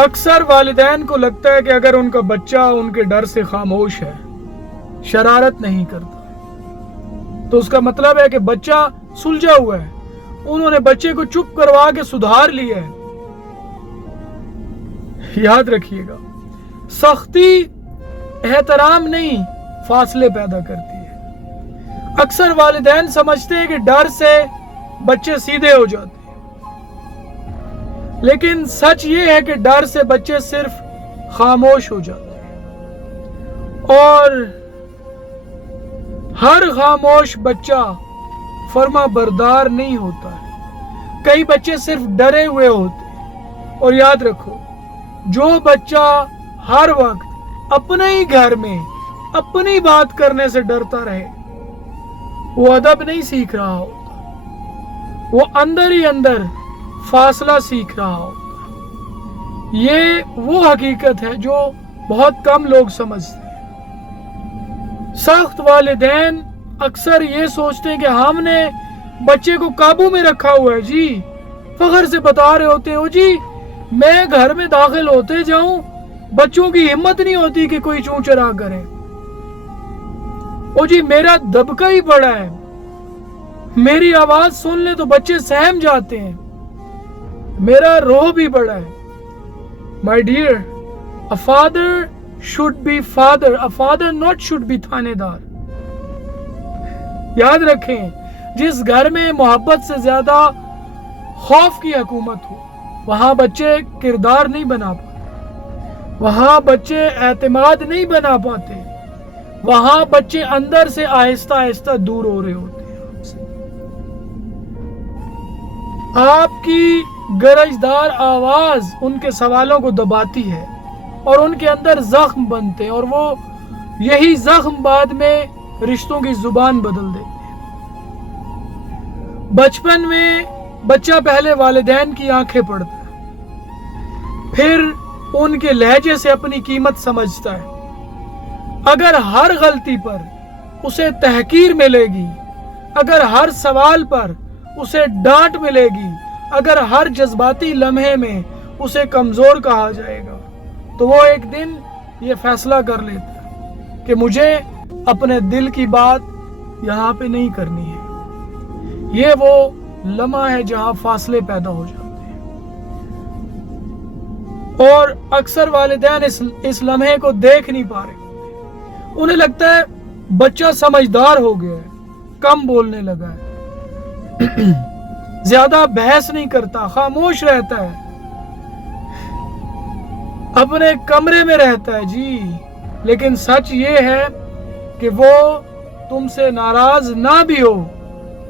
अक्सर वालिदैन को लगता है कि अगर उनका बच्चा उनके डर से खामोश है, शरारत नहीं करता, तो उसका मतलब है कि बच्चा सुलझा हुआ है, उन्होंने बच्चे को चुप करवा के सुधार लिया है। याद रखिएगा, सख्ती एहतराम नहीं, फासले पैदा करती है। अक्सर वालिदैन समझते हैं कि डर से बच्चे सीधे हो जाते हैं, लेकिन सच ये है कि डर से बच्चे सिर्फ खामोश हो जाते हैं। और हर खामोश बच्चा फर्मा बरदार नहीं होता है। कई बच्चे सिर्फ डरे हुए होते हैं। और याद रखो, जो बच्चा हर वक्त अपने ही घर में अपनी बात करने से डरता रहे, वो अदब नहीं सीख रहा होता, वो अंदर ही अंदर फासला सीख रहा होता। ये वो हकीकत है जो बहुत कम लोग समझते हैं। सख्त वालिदैन अक्सर ये सोचते हैं कि हमने बच्चे को काबू में रखा हुआ है जी, फख्र से बता रहे होते हो जी, मैं घर में दाखिल होते जाऊं, बच्चों की हिम्मत नहीं होती कि कोई चूं चरा करे। ओ जी, मेरा दबका ही बड़ा है, मेरी आवाज सुन ले तो बच्चे सहम जाते हैं, मेरा रोह भी बड़ा है। My dear, a father should be father, a father not should be थानेदार। याद रखें, जिस घर में मोहब्बत से ज्यादा खौफ की हुकूमत हो, वहां बच्चे किरदार नहीं बना पाते, वहां बच्चे एतमाद नहीं बना पाते, वहां बच्चे अंदर से आहिस्ता आहिस्ता दूर हो रहे होते हैं हमसे। आपकी गरजदार आवाज उनके सवालों को दबाती है और उनके अंदर जख्म बनते हैं, और वो यही जख्म बाद में रिश्तों की जुबान बदल देते हैं। बचपन में बच्चा पहले वालिदैन की आंखें पढ़ता है, फिर उनके लहजे से अपनी कीमत समझता है। अगर हर गलती पर उसे तहकीर मिलेगी, अगर हर सवाल पर उसे डांट मिलेगी, अगर हर जज्बाती लम्हे में उसे कमजोर कहा जाएगा, तो वो एक दिन ये फैसला कर लेता है कि मुझे अपने दिल की बात यहाँ पे नहीं करनी है। ये वो लम्हा है जहां फासले पैदा हो जाते हैं। और अक्सर वालिदैन इस लम्हे को देख नहीं पा रहे। उन्हें लगता है बच्चा समझदार हो गया है, कम बोलने लगा है, ज्यादा बहस नहीं करता, खामोश रहता है, अपने कमरे में रहता है जी। लेकिन सच ये है कि वो तुमसे नाराज ना भी हो,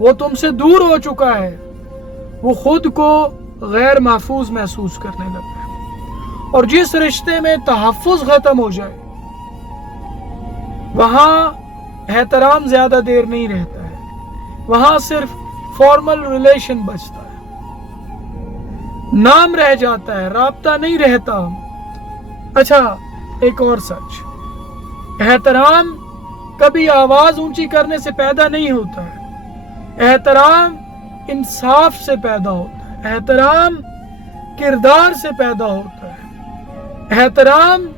वो तुमसे दूर हो चुका है, वो खुद को गैर महफूज महसूस करने लगा है। और जिस रिश्ते में तहफ्फुज खत्म हो जाए, वहां एहतराम ज्यादा देर नहीं रहता है, वहां सिर्फ फॉर्मल रिलेशन बचता है, नाम रह जाता है, राब्ता नहीं रहता। अच्छा, एक और सच, एहतराम कभी आवाज ऊंची करने से पैदा नहीं होता है, एहतराम इंसाफ से पैदा होता है, एहतराम किरदार से पैदा होता है, एहतराम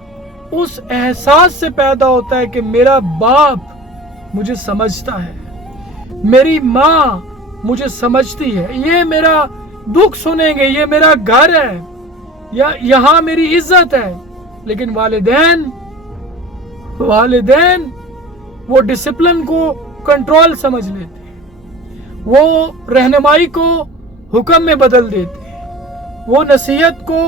उस एहसास से पैदा होता है कि मेरा बाप मुझे समझता है, मेरी माँ मुझे समझती है, ये मेरा दुख सुनेंगे, ये मेरा घर है, या यहाँ मेरी इज्जत है। लेकिन वालिदैन वो डिसिप्लिन को कंट्रोल समझ लेते हैं, वो रहनुमाई को हुक्म में बदल देते हैं, वो नसीहत को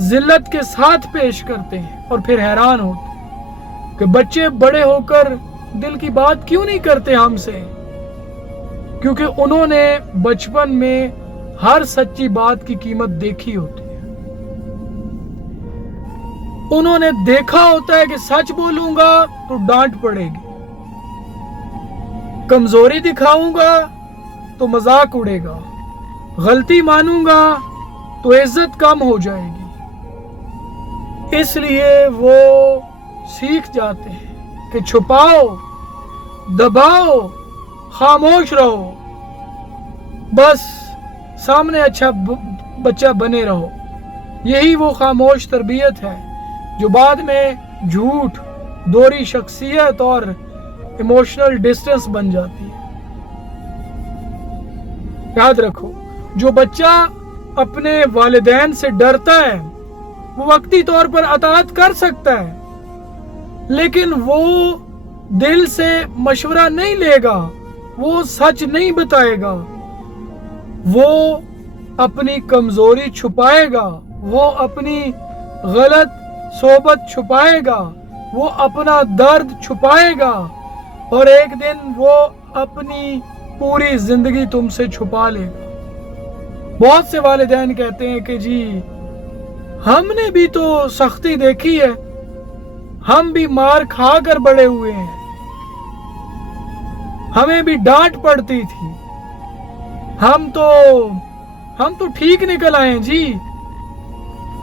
जिल्लत के साथ पेश करते हैं, और फिर हैरान होते हैं कि बच्चे बड़े होकर दिल की बात क्यों नहीं करते हमसे, क्योंकि उन्होंने बचपन में हर सच्ची बात की कीमत देखी होती है। उन्होंने देखा होता है कि सच बोलूंगा तो डांट पड़ेगी, कमजोरी दिखाऊंगा तो मजाक उड़ेगा, गलती मानूंगा तो इज्जत कम हो जाएगी। इसलिए वो सीख जाते हैं कि छुपाओ, दबाओ, खामोश रहो, बस सामने अच्छा बच्चा बने रहो। یہی وہ خاموش تربیت ہے جو بعد میں جھوٹ، دوہری شخصیت اور ایموشنل ڈسٹنس بن جاتی ہے۔ یاد رکھو، جو بچہ اپنے والدین سے ڈرتا ہے وہ وقتی طور پر اطاعت کر سکتا ہے، لیکن وہ دل سے مشورہ نہیں لے گا، وہ سچ نہیں بتائے گا، وہ اپنی کمزوری چھپائے گا، وہ اپنی غلط صحبت چھپائے گا، وہ اپنا درد چھپائے گا، اور ایک دن وہ اپنی پوری زندگی تم سے چھپا لے گا۔ بہت سے والدین کہتے ہیں کہ جی ہم نے بھی تو سختی دیکھی ہے، ہم بھی مار کھا کر بڑے ہوئے ہیں، ہمیں بھی ڈانٹ پڑتی تھی، ہم تو ٹھیک نکل آئے جی۔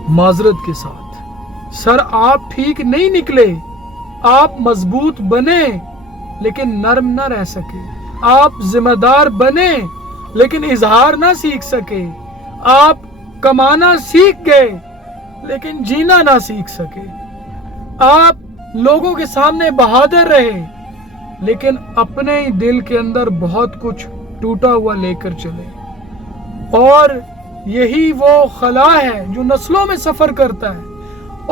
معذرت کے ساتھ سر، آپ ٹھیک نہیں نکلے، آپ مضبوط بنے لیکن نرم نہ رہ سکے، آپ ذمہ دار بنے لیکن اظہار نہ سیکھ سکے، آپ کمانا سیکھ گئے لیکن جینا نہ سیکھ سکے، آپ لوگوں کے سامنے بہادر رہے لیکن اپنے ہی دل کے اندر بہت کچھ ٹوٹا ہوا لے کر چلے۔ اور یہی وہ خلا ہے جو نسلوں میں سفر کرتا ہے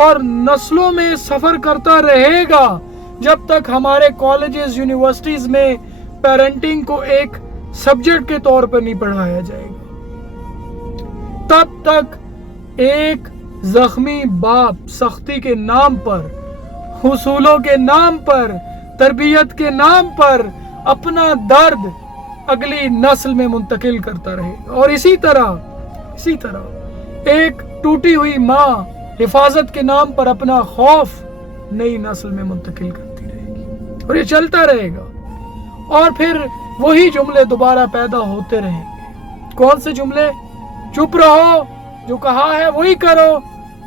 اور نسلوں میں سفر کرتا رہے گا جب تک ہمارے کالجز، یونیورسٹیز میں پیرنٹنگ کو ایک سبجیکٹ کے طور پر نہیں پڑھایا جائے گا۔ تب تک ایک زخمی باپ سختی کے نام پر، حصولوں کے نام پر، تربیت کے نام پر اپنا درد اگلی نسل میں منتقل کرتا رہے گا، اور اسی طرح ایک ٹوٹی ہوئی ماں حفاظت کے نام پر اپنا خوف نئی نسل میں منتقل کرتی رہے گی، اور یہ چلتا رہے گا، اور پھر وہی جملے دوبارہ پیدا ہوتے رہیں گے۔ کون سے جملے؟ چپ رہو، جو کہا ہے وہی کرو،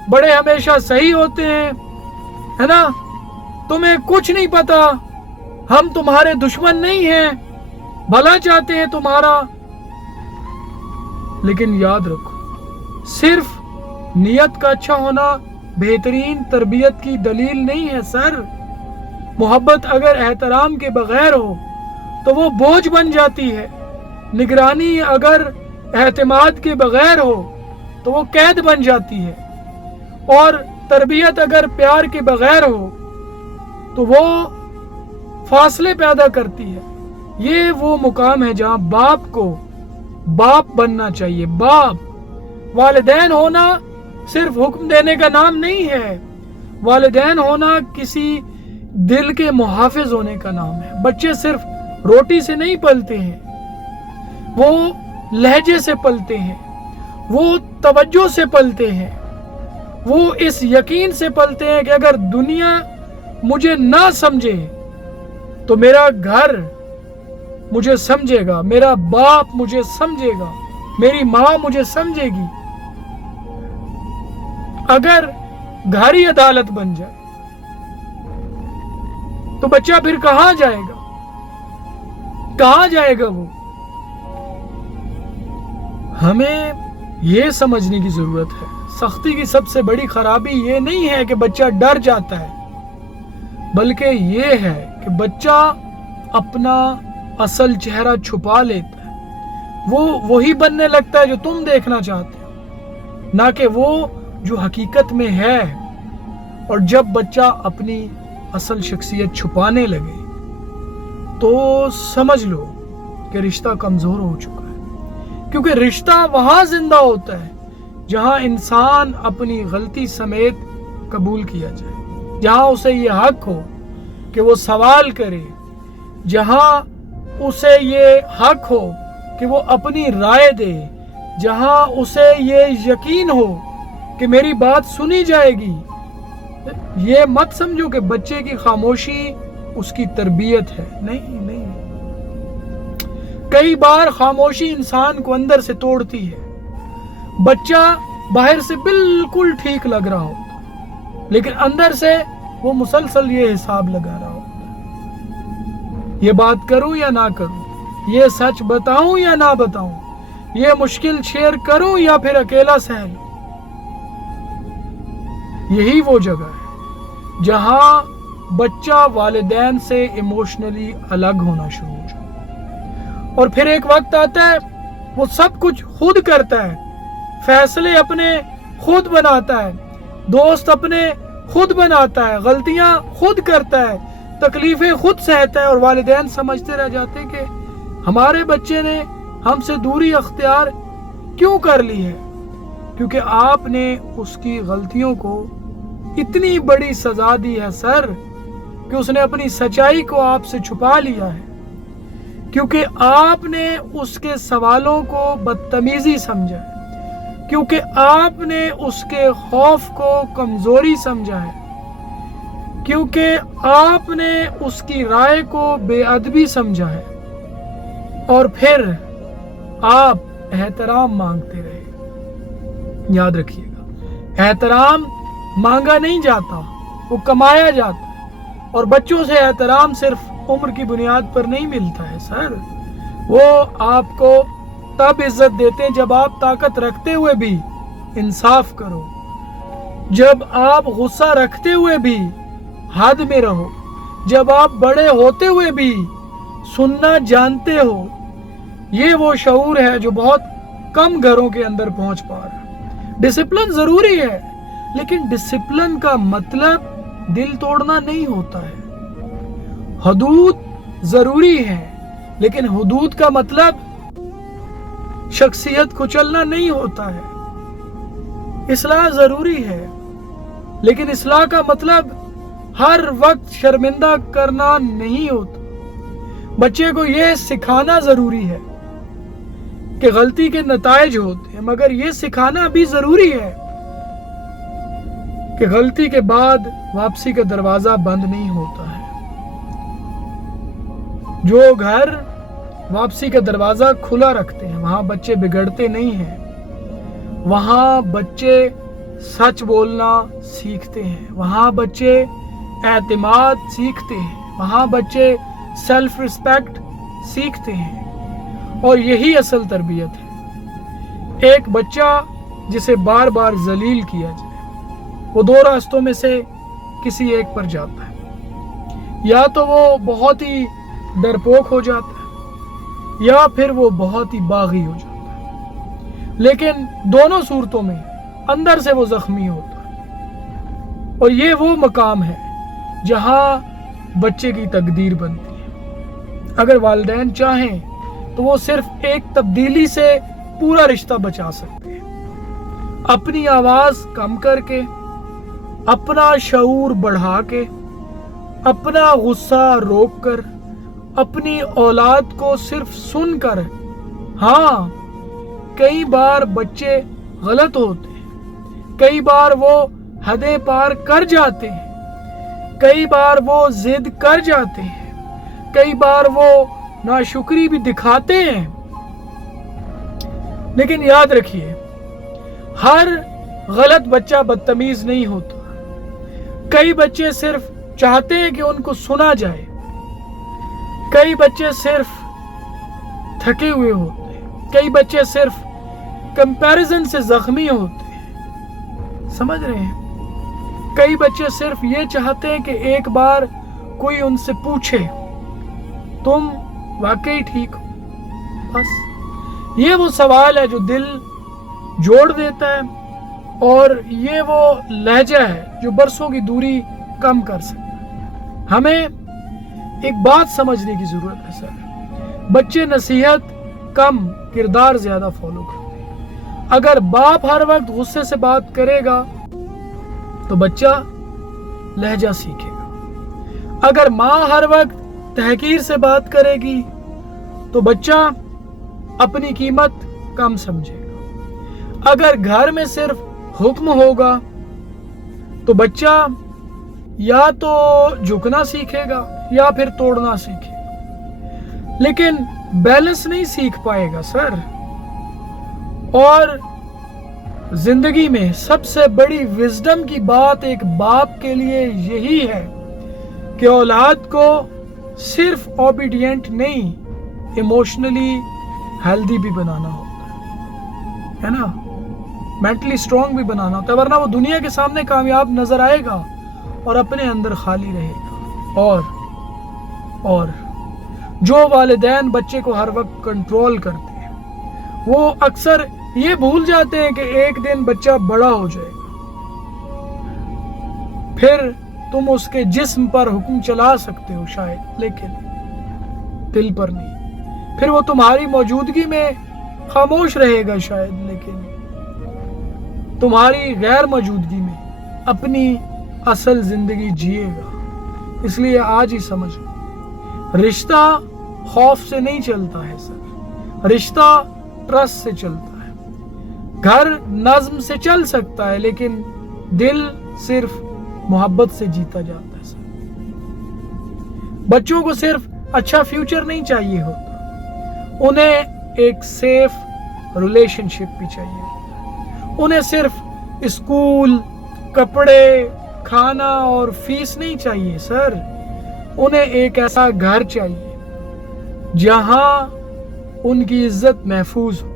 بڑے ہمیشہ صحیح ہوتے ہیں، ہے نا، تمہیں کچھ نہیں پتا، ہم تمہارے دشمن نہیں ہیں، بھلا چاہتے ہیں تمہارا۔ لیکن یاد رکھو، صرف نیت کا اچھا ہونا بہترین تربیت کی دلیل نہیں ہے سر۔ محبت اگر احترام کے بغیر ہو تو وہ بوجھ بن جاتی ہے، نگرانی اگر اعتماد کے بغیر ہو تو وہ قید بن جاتی ہے، اور تربیت اگر پیار کے بغیر ہو تو وہ فاصلے پیدا کرتی ہے۔ یہ وہ مقام ہے جہاں باپ کو باپ بننا چاہیے۔ باپ، والدین ہونا صرف حکم دینے کا نام نہیں ہے، والدین ہونا کسی دل کے محافظ ہونے کا نام ہے۔ بچے صرف روٹی سے نہیں پلتے ہیں، وہ لہجے سے پلتے ہیں، وہ توجہ سے پلتے ہیں، وہ اس یقین سے پلتے ہیں کہ اگر دنیا مجھے نہ سمجھے تو میرا گھر مجھے سمجھے گا، میرا باپ مجھے سمجھے گا، میری ماں مجھے سمجھے گی۔ اگر گھر ہی عدالت بن جائے تو بچہ پھر کہاں جائے گا؟ کہاں جائے گا وہ؟ ہمیں یہ سمجھنے کی ضرورت ہے، سختی کی سب سے بڑی خرابی یہ نہیں ہے کہ بچہ ڈر جاتا ہے، بلکہ یہ ہے کہ بچہ اپنا اصل چہرہ چھپا لیتا ہے، وہ وہی بننے لگتا ہے جو تم دیکھنا چاہتے ہو، نہ کہ وہ جو حقیقت میں ہے۔ اور جب بچہ اپنی اصل شخصیت چھپانے لگے تو سمجھ لو کہ رشتہ کمزور ہو چکا ہے، کیونکہ رشتہ وہاں زندہ ہوتا ہے جہاں انسان اپنی غلطی سمیت قبول کیا جائے، جہاں اسے یہ حق ہو کہ وہ سوال کرے، جہاں اسے یہ حق ہو کہ وہ اپنی رائے دے، جہاں اسے یہ یقین ہو کہ میری بات سنی جائے گی۔ یہ مت سمجھو کہ بچے کی خاموشی اس کی تربیت ہے، نہیں۔ کئی بار خاموشی انسان کو اندر سے توڑتی ہے۔ بچہ باہر سے بالکل ٹھیک لگ رہا ہوتا، لیکن اندر سے وہ مسلسل یہ حساب لگا رہا ہوتا، یہ بات کروں یا نہ کروں، یہ سچ بتاؤں یا نہ بتاؤں، یہ مشکل شیئر کروں یا پھر اکیلا سہ لوں۔ یہی وہ جگہ ہے جہاں بچہ والدین سے ایموشنلی الگ ہونا شروع ہو جاتا، اور پھر ایک وقت آتا ہے وہ سب کچھ خود کرتا ہے، فیصلے اپنے خود بناتا ہے، دوست اپنے خود بناتا ہے، غلطیاں خود کرتا ہے، تکلیفیں خود سہتا ہے، اور والدین سمجھتے رہ جاتے ہیں کہ ہمارے بچے نے ہم سے دوری اختیار کیوں کر لی ہے، کیونکہ آپ نے اس کی غلطیوں کو اتنی بڑی سزا دی ہے سر کہ اس نے اپنی سچائی کو آپ سے چھپا لیا ہے، کیونکہ آپ نے اس کے سوالوں کو بدتمیزی سمجھا ہے، کیونکہ آپ نے اس کے خوف کو کمزوری سمجھا ہے، کیونکہ آپ نے اس کی رائے کو بے ادبی سمجھا ہے، اور پھر آپ احترام مانگتے رہے۔ یاد رکھیے گا، احترام مانگا نہیں جاتا، وہ کمایا جاتا ہے، اور بچوں سے احترام صرف عمر کی بنیاد پر نہیں ملتا ہے سر، وہ آپ کو تب عزت دیتے ہیں جب آپ طاقت رکھتے ہوئے بھی انصاف کرو، جب آپ غصہ رکھتے ہوئے بھی حد میں رہو، جب آپ بڑے ہوتے ہوئے بھی سننا جانتے ہو۔ یہ وہ شعور ہے جو بہت کم گھروں کے اندر پہنچ پا رہا ہے۔ ڈسپلن ضروری ہے، لیکن ڈسپلن کا مطلب دل توڑنا نہیں ہوتا ہے۔ حدود ضروری ہے، لیکن حدود کا مطلب شخصیت کچلنا نہیں ہوتا ہے۔ اصلاح ضروری ہے، لیکن اصلاح کا مطلب ہر وقت شرمندہ کرنا نہیں ہوتا۔ بچے کو یہ سکھانا ضروری ہے کہ غلطی کے نتائج ہوتے ہیں، مگر یہ سکھانا بھی ضروری ہے کہ غلطی کے بعد واپسی کا دروازہ بند نہیں ہوتا ہے۔ جو گھر واپسی کا دروازہ کھلا رکھتے ہیں وہاں بچے بگڑتے نہیں ہیں، وہاں بچے سچ بولنا سیکھتے ہیں، وہاں بچے اعتماد سیکھتے ہیں، وہاں بچے سیلف ریسپیکٹ سیکھتے ہیں، اور یہی اصل تربیت ہے۔ ایک بچہ جسے بار بار ذلیل کیا جائے وہ دو راستوں میں سے کسی ایک پر جاتا ہے، یا تو وہ بہت ہی ڈرپوک ہو جاتا ہے، یا پھر وہ بہت ہی باغی ہو جاتا ہے، لیکن دونوں صورتوں میں اندر سے وہ زخمی ہوتا ہے، اور یہ وہ مقام ہے جہاں بچے کی تقدیر بنتی ہے۔ اگر والدین چاہیں تو وہ صرف ایک تبدیلی سے پورا رشتہ بچا سکتے ہیں، اپنی آواز کم کر کے، اپنا شعور بڑھا کے، اپنا غصہ روک کر، اپنی اولاد کو صرف سن کر۔ ہاں، کئی بار بچے غلط ہوتے ہیں، کئی بار وہ حدیں پار کر جاتے ہیں، کئی بار وہ ضد کر جاتے ہیں، کئی بار وہ ناشکری بھی دکھاتے ہیں، لیکن یاد رکھیے ہر غلط بچہ بدتمیز نہیں ہوتا۔ کئی بچے صرف چاہتے ہیں کہ ان کو سنا جائے، کئی بچے صرف تھکے ہوئے ہوتے ہیں، کئی بچے صرف کمپیریزن سے زخمی ہوتے ہیں، سمجھ رہے ہیں؟ کئی بچے صرف یہ چاہتے ہیں کہ ایک بار کوئی ان سے پوچھے تم واقعی ٹھیک ہو، بس یہ وہ سوال ہے جو دل جوڑ دیتا ہے، اور یہ وہ لہجہ ہے جو برسوں کی دوری کم کر سکتا ہے۔ ہمیں ایک بات سمجھنے کی ضرورت ہے سر، بچے نصیحت کم، کردار زیادہ فالو کرتے ہیں۔ اگر باپ ہر وقت غصے سے بات کرے گا تو بچہ لہجہ سیکھے گا، اگر ماں ہر وقت تحقیر سے بات کرے گی تو بچہ اپنی قیمت کم سمجھے گا، اگر گھر میں صرف حکم ہوگا تو بچہ یا تو جھکنا سیکھے گا یا پھر توڑنا سیکھے گا، لیکن بیلنس نہیں سیکھ پائے گا سر۔ اور زندگی میں سب سے بڑی وزڈم کی بات ایک باپ کے لیے یہی ہے کہ اولاد کو صرف اوبیڈینٹ نہیں، ایموشنلی ہیلدی بھی بنانا ہوتا ہے نا۔ मेंटली स्ट्रांग भी बनाना होता है, वरना वो दुनिया के सामने कामयाब नजर आएगा और अपने अंदर खाली रहेगा। और जो वालिदैन बच्चे को हर वक्त कंट्रोल करते हैं वो अक्सर ये भूल जाते हैं कि एक दिन बच्चा बड़ा हो जाएगा, फिर तुम उसके जिस्म पर हुक्म चला सकते हो शायद, लेकिन दिल पर नहीं। फिर वो तुम्हारी मौजूदगी में खामोश रहेगा शायद, लेकिन तुम्हारी गैर मौजूदगी में अपनी असल जिंदगी जिएगा। इसलिए आज ही समझ लो, रिश्ता खौफ से नहीं चलता है सर, रिश्ता ट्रस्ट से चलता है। घर नज्म से चल सकता है, लेकिन दिल सिर्फ मोहब्बत से जीता जाता है सर। बच्चों को सिर्फ अच्छा फ्यूचर नहीं चाहिए होता, उन्हें एक सेफ रिलेशनशिप भी चाहिए होता। उन्हें सिर्फ स्कूल, कपड़े, खाना और फीस नहीं चाहिए सर, उन्हें एक ऐसा घर चाहिए जहां उनकी इज्जत महफूज हो,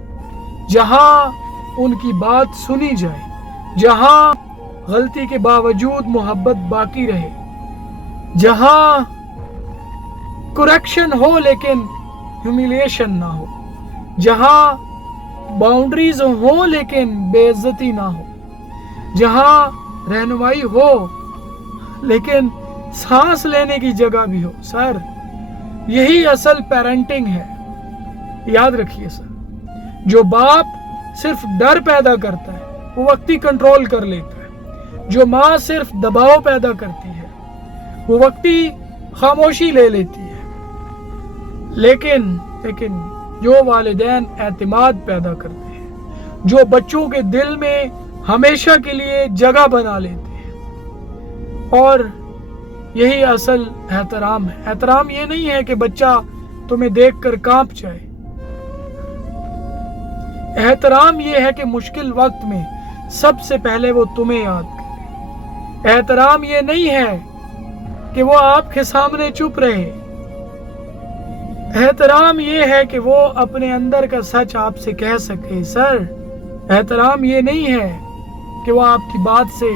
जहां उनकी बात सुनी जाए, जहां गलती के बावजूद मोहब्बत बाकी रहे, जहां करेक्शन हो लेकिन ह्यूमिलिएशन ना हो, जहां बाउंड्रीज हो लेकिन बेइज्जती ना हो, जहां रहनुमाई हो लेकिन सांस लेने की जगह भी हो सर। यही असल पेरेंटिंग है। याद रखिए सर, जो बाप सिर्फ डर पैदा करता है वो वक्ती कंट्रोल कर लेता है, जो माँ सिर्फ दबाव पैदा करती है वो वक्ती खामोशी ले लेती है, लेकिन जो वालिदैन एतमाद पैदा करते हैं, जो बच्चों के दिल में हमेशा के लिए जगह बना लेते हैं, और यही असल एहतराम है। एहतराम ये नहीं है कि बच्चा तुम्हें देखकर कांप जाए, एहतराम ये है कि मुश्किल वक्त में सबसे पहले वो तुम्हें याद करे। एहतराम ये नहीं है कि वो आपके सामने चुप रहे, एहतराम ये है कि वो अपने अंदर का सच आपसे कह सके सर। एहतराम ये नहीं है कि वो आपकी बात से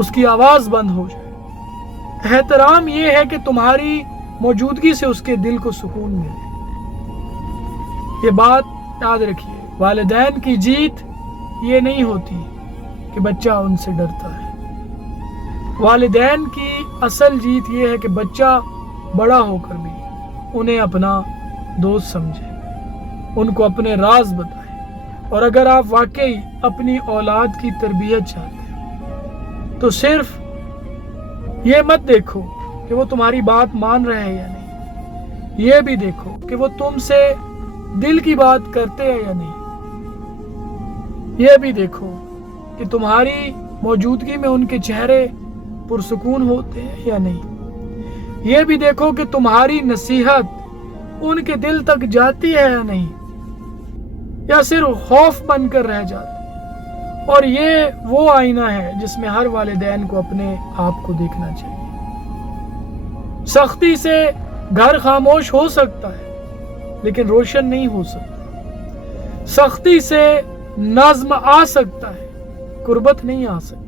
उसकी आवाज बंद हो जाए। एहतराम ये है कि तुम्हारी मौजूदगी से उसके दिल को सुकून मिले। ये बात याद रखिए, वालिदैन की जीत ये नहीं होती कि बच्चा उनसे डरता है। वालिदैन की असल जीत ये है कि बच्चा बड़ा होकर भी उन्हें अपना दोस्त समझे, उनको अपने राज बताए। और अगर आप वाकई अपनी औलाद की तरबियत चाहते हैं तो सिर्फ ये मत देखो कि वो तुम्हारी बात मान रहे हैं या नहीं, ये भी देखो कि वो तुमसे दिल की बात करते हैं या नहीं, ये भी देखो कि तुम्हारी मौजूदगी में उनके चेहरे पुरसुकून होते हैं या नहीं, ये भी देखो कि तुम्हारी नसीहत उनके दिल तक जाती है या नहीं, या सिर्फ खौफ बनकर रह जाती है। और ये वो आईना है जिसमें हर वालिदैन को अपने आप को देखना चाहिए। सख्ती से घर खामोश हो सकता है लेकिन रोशन नहीं हो सकता। सख्ती से नज्म आ सकता है, कुर्बत नहीं आ सकती।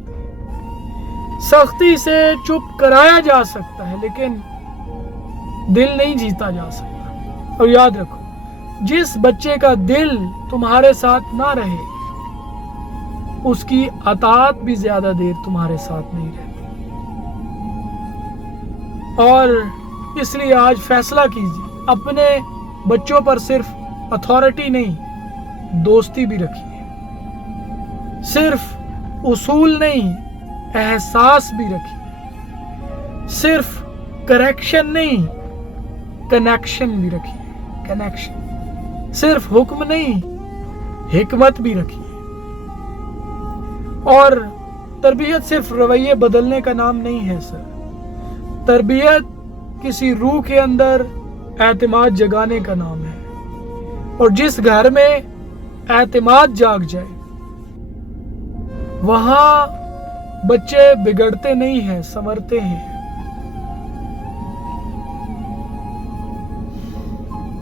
सख्ती से चुप कराया जा सकता है लेकिन दिल नहीं जीता जा सकता। और याद रखो, जिस बच्चे का दिल तुम्हारे साथ ना रहे उसकी अतात भी ज्यादा देर तुम्हारे साथ नहीं रहती। और इसलिए आज फैसला कीजिए, अपने बच्चों पर सिर्फ अथॉरिटी नहीं दोस्ती भी रखिए, सिर्फ उसूल नहीं एहसास भी रखिए, सिर्फ करेक्शन नहीं कनेक्शन भी रखिए। कनेक्शन, सिर्फ हुक्म नहीं हिकमत भी रखिए। और तरबियत सिर्फ रवैये बदलने का नाम नहीं है सर, तरबियत किसी रूह के अंदर एतमाद जगाने का नाम है। और जिस घर में एतमाद जाग जाए वहां बच्चे बिगड़ते नहीं हैं, संवरते हैं।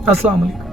अस्सलाम वालेकुम।